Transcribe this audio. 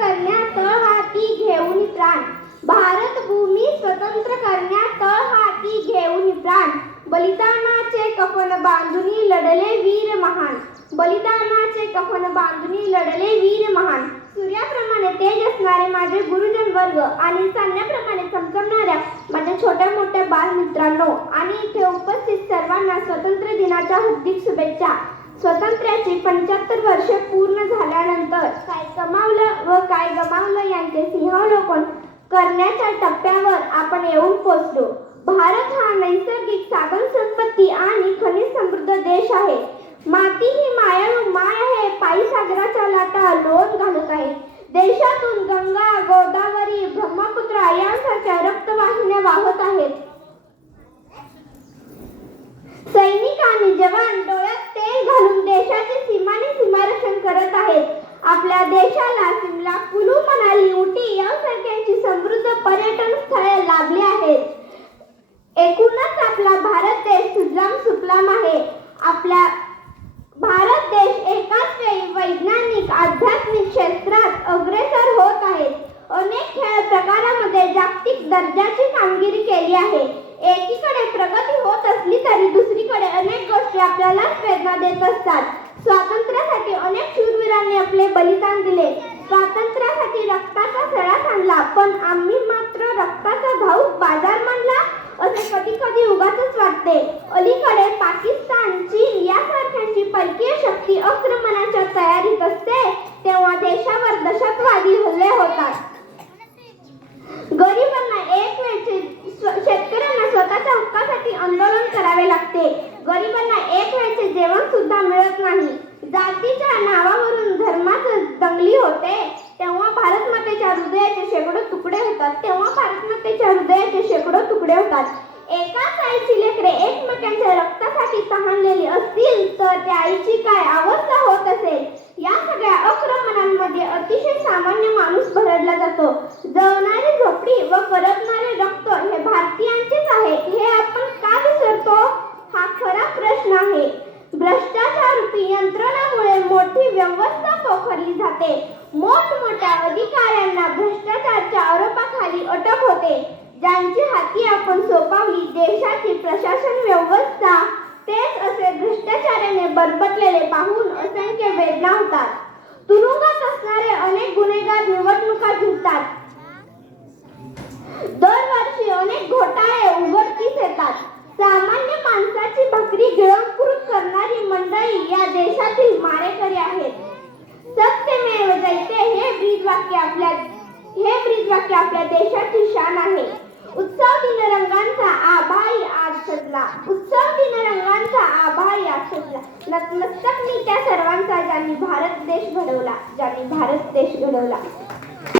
करण्यात हाती घेऊन प्राण, भारत भूमी स्वतंत्र करण्यात हाती घेऊन प्राण, बलिदानाचे कफन बांधून लढले वीर महान, बलिदानाचे कफन बांधून लढले वीर महान. सूर्याप्रमाणे तेज असणारे माझे गुरुजन वर्ग आणि चांदण्याप्रमाणे चमचमणाऱ्या माझ्या छोट्या मोठ्या बालमित्रांनो आणि इथे उपस्थित सर्वांना स्वातंत्र्य दिनाच्या हार्दिक शुभेच्छा. स्वातंत्र्याची 75 वर्षे पूर्ण झाल्यानंतर काय कमावलं व काय गमावलं यांचे सिंहावलोकन करण्याच्या टप्प्यावर आपण येऊन पोचलो. भारत हा नैसर्गिक साधन संपत्ती आणि खनिज समृद्ध देश आहे. माती ही मायाळू माय आहे. पायी सागराच्या लाटा लोण घालत आहे. देशातून गंगा, गोदावरी, ब्रह्मपुत्रा यांसारख्या रक्तवाहिन्या वाहत आहेत. सैनिक आणि जवान डोळ्यात तेल घालून देशाचे सीमारक्षण करत आहेत. आपल्या देशाला शिमला, कुलू, मनाली, उटी यांसारख्यांची समृद्ध पर्यटन स्थळे लाभली आहेत. एकूणच आपला भारत देश सुजलाम सुफलाम आहे. आपला भारत देश एकाच वेळी वैज्ञानिक, आध्यात्मिक क्षेत्रात अग्रेसर होत आहे. अनेक खेळ प्रकारामध्ये जागतिक दर्जाची कामगिरी केली आहे. एकीकडे प्रगती होत असली तरी दुसरीकडे अनेक गोष्टी आपल्याला वेदना देत असतात. स्वातंत्र्यासाठी अनेक शूरवीरांनी आपले बलिदान दिले. स्वातंत्र्यासाठी रक्ताचा सडा सांडला, पण आम्ही मात्र रक्ताचा घाऊक बाजार मांडला असे कधी कधी उगाचच वाटते. अलीकडे पाकिस्तान, चीन यासारख्यांची परकीय शक्ती आक्रमणाच्या तयारीत असते तेव्हा देशावर दहशतवादी हल्ले होतात. गरिबांना एक वेळचे शेतकऱ्यांना स्वतःच्या हक्कासाठी आंदोलन करावे लागते. गरिबांना एक वेळचे जेवण सुद्धा मिळत नाही. जातीच्या नावावरून धर्माचं दंगली होते तेव्हा भारत मातेच्या हृदयाचे शेकडो तुकडे होतात. एकाच आईची लेकरे एकमेकांच्या रक्तासाठी तहानलेली असतील तर त्या आईची काय अवस्था होत असेल. या सगळ्या आक्रमणांमध्ये अतिशय सामान्य माणूस भरडला जातो. जळणारी झोपडी व करपणारे रक्त हे भारतीयांचेच आहे हे आपण का विसरतो? हा खरा प्रश्न आहे. भ्रष्टाचार रूपी यंत्रणामुळे मोठी व्यवस्था पोखरली जाते. मोठमोठ्या अधिकाऱ्यांना भ्रष्टाचाराच्या आरोपाखाली अटक होते. ज्यांची हाती आपण सोपवली देशाची प्रशासन व्यवस्था तेच असे भ्रष्टाचाराने बरबटलेले पाहून असंख्य वेदना होतात. तुरुंगात असणारे अनेक गुन्हेगार निवडणुका जिंकतात. दरवर्षी अनेक घोटाळे उघडकीस येतात. सामान्य माणसाची भाकरी गिळंकृत करणारी मंडळी या देशातील मारेकरी आहेत. सत्यमेव जयते हे ब्रीदवाक्य आपल्या देशाची शान आहे. उत्सव दिन रंगांचा आभाळी आज सजला. नतमस्तक मी त्या सर्वांचा ज्यांनी भारत देश घडवला.